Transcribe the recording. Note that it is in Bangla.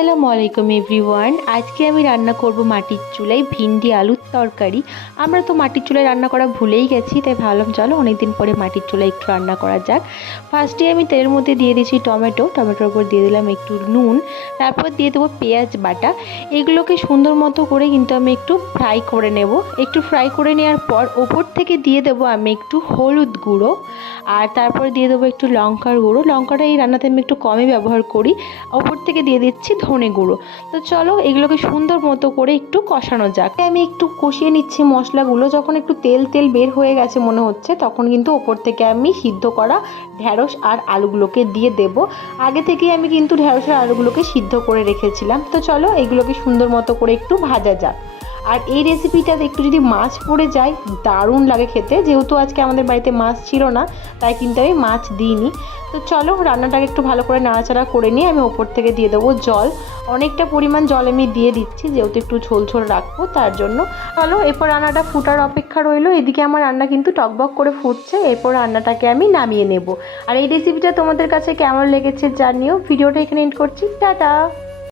আসসালামু আলাইকুম এভরিওয়ান। আজকে আমি রান্না করব মাটির চুলায় ভিন্ডি আলুর তরকারি। আমরা তো মাটির চুলায় রান্না করা ভুলেই গেছি, তাই ভাবলাম চলো অনেকদিন পরে মাটির চুলায় একটু রান্না করা যাক। ফার্স্টে আমি তেলের মধ্যে দিয়ে দিয়েছি টমেটোর উপর দিয়ে দিলাম একটু নুন, তারপর দিয়ে দেবো পেঁয়াজ বাটা। এগুলোকে সুন্দর মতো করে কিন্তু আমি একটু ফ্রাই করে নেব। একটু ফ্রাই করে নেওয়ার পর ওপর থেকে দিয়ে দেবো আমি একটু হলুদ গুঁড়ো, আর তারপর দিয়ে দেবো একটু লঙ্কার গুঁড়ো। লঙ্কাটা এই রান্নাতে আমি একটু কমই ব্যবহার করি। ওপর থেকে দিয়ে দিচ্ছি ধনে গুঁড়ো। তো চলো এগুলোকে সুন্দর মতো করে একটু কষানো যাক। আমি একটু কষিয়ে নিচ্ছি মশলাগুলো। যখন একটু তেল তেল বের হয়ে গেছে মনে হচ্ছে, তখন কিন্তু ওপর থেকে আমি সিদ্ধ করা ঢ্যাঁড়স আর আলুগুলোকে দিয়ে দেব। আগে থেকেই আমি কিন্তু ঢ্যাঁড়স আর আলুগুলোকে সিদ্ধ করে রেখেছিলাম। তো চলো এগুলোকে সুন্দর মতো করে একটু ভাজা যাক। আর এই রেসিপিটাতে একটু যদি মাছ পড়ে যায় দারুণ লাগে খেতে। যেহেতু আজকে আমাদের বাড়িতে মাছ ছিল না, তাই কিন্তু আমি মাছ দিইনি। তো চলো রান্নাটাকে একটু ভালো করে নাড়াচাড়া করে নিয়ে আমি ওপর থেকে দিয়ে দেবো জল। অনেকটা পরিমাণ জল আমি দিয়ে দিচ্ছি, যেহেতু একটু ঝোল ঝোল রাখবো তার জন্য। চলো এরপর রান্নাটা ফুটার অপেক্ষা রইলো। এদিকে আমার রান্না কিন্তু টকবক করে ফুটছে। এরপর রান্নাটাকে আমি নামিয়ে নেব। আর এই রেসিপিটা তোমাদের কাছে কেমন লেগেছে জানিও। ভিডিওটা এখানে এন্ড করছি। টাটা।